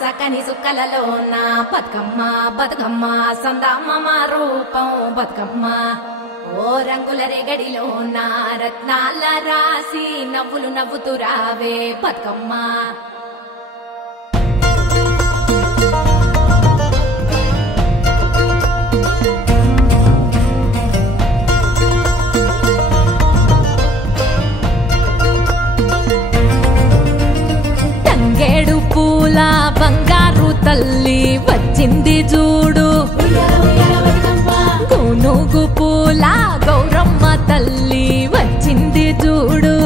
సకని సుక్కలలోన బతుకమ్మ బతుకమ్మ సందామమ రూపం బతుకమ్మ ఓ రంగుల రేగడిలోన రత్నాల రాసి నవ్వులు నవ్వుతూ రావే బతుకమ్మ తంగేడు పూల బంగారు తల్లి వచ్చింది చూడు గునుగు పూల గౌరమ్మ తల్లి వచ్చింది చూడు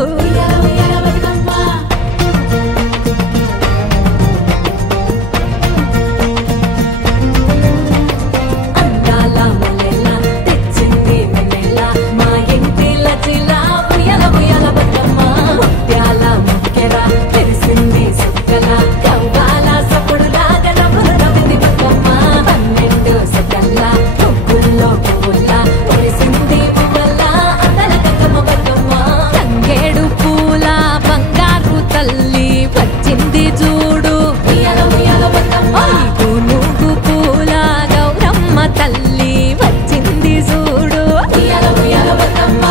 అందాల మల్లెల తెచ్చింది వెన్నెల మా ఇంటి లచిల ఉయ్యాల ఉయ్యాల బతుకమ్మ ముత్యాల ముక్కెర తెరిసింది సుక్కల కవ్వాల సప్పుడు లాగా నవ్వులు నవ్వింది బతుకమ్మ 12 సుక్కల ముగ్గుల్లో పువ్వుల తెరిసింది పువ్వుల అందల కక్కమ్మ బతుకమ్మ తంగేడు పూల బంగారు తల్లి వచ్చింది చూడు ఉయ్యాల ఉయ్యాల బతుకమ్మ గునుగు పూల గౌరమ్మ తల్లి వచ్చింది చూడు ఉయ్యాల ఉయ్యాల బతుకమ్మ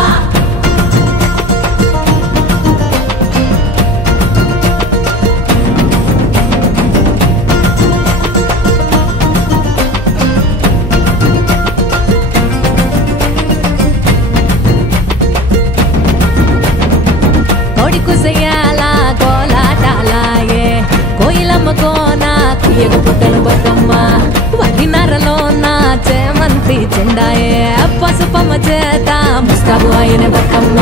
కోడి కుసయాల కోలాటాలాయే కోయిలమ్మ కోన కుయ్యగ పుట్టను బతుకమ్మ వదినరలోన చేమంతి చెండాయే పసుపమ్మ చేత ముస్తాబు అయిన బతుకమ్మ